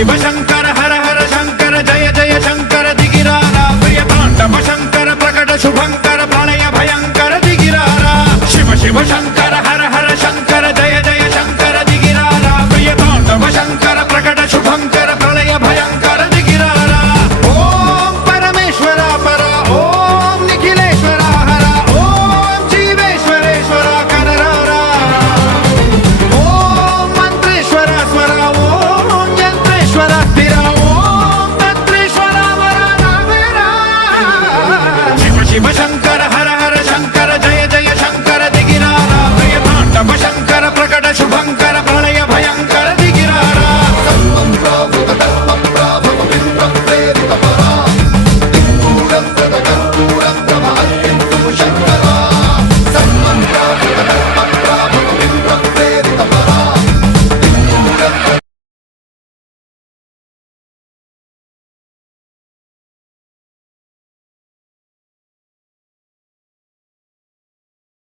शिव शंकर हर हर शंकर जय जय शंकर दिगिरारा प्रिय तांडव शंकर प्रकट शुभंकर प्रलय भयंकर दिगिरारा शिव शिव शंकर